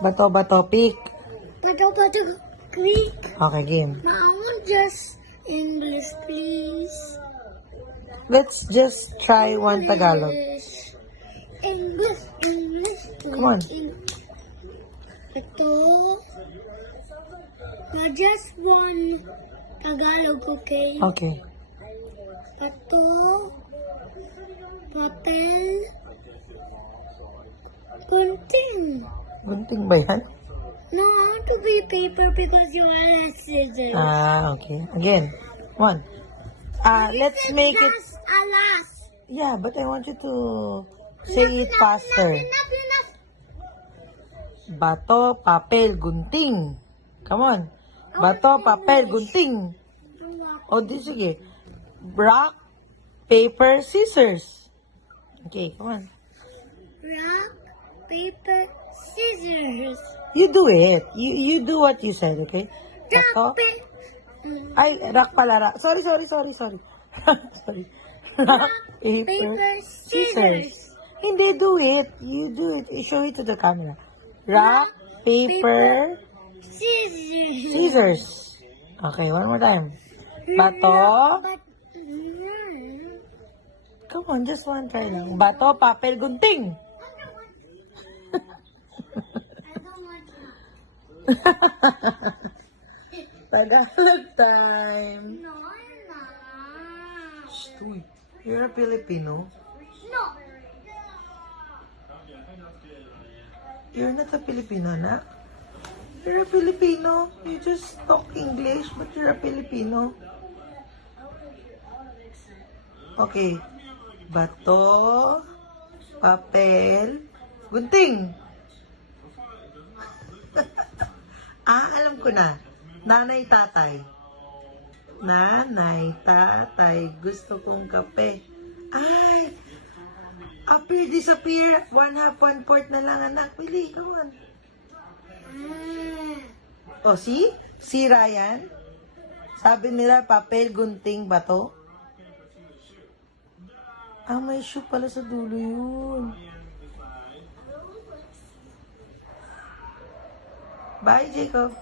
Bato, bato, pick. Bato, quick. Okay, game. I want just English, please. Let's just try one Tagalog. English. Come on. Bato. Just one Tagalog, okay? Okay. Bato. Papel. Gunting. Gunting ba yan? No, I want to be paper because you are scissors. Okay. Again. One. Let's make it... Alas. Yeah, but I want you to say it faster. Enough. Bato, papel, gunting. Come on. Bato, papel, gunting. O, di sige. Rock, paper, scissors. Okay, come on. Rock, paper, scissors. You do it. You do what you said, okay? Bato. Ay, rock pala. Sorry. Sorry. Rock, paper, scissors. Hindi, do it. You do it. You show it to the camera. Rock, paper, scissors. Okay, one more time. Bato. Come on, just one try lang. Bato, papel, gunting. Tagalog time. No, I'm not. Shh, uy. You're a Filipino. No. You're not a Filipino, anak. You're a Filipino. You just talk English, but you're a Filipino. Okay. Bato, papel, gunting. Alam ko na. Nanay, tatay. Nanay, tatay. Gusto kong kape. Ay! Appear, disappear. 1/2, 1/4 na lang, anak. Pili, come on. O, see? See, Ryan? Sabi nila, papel, gunting, bato. May shoe pala sa dulo yun. Bye, Jacob.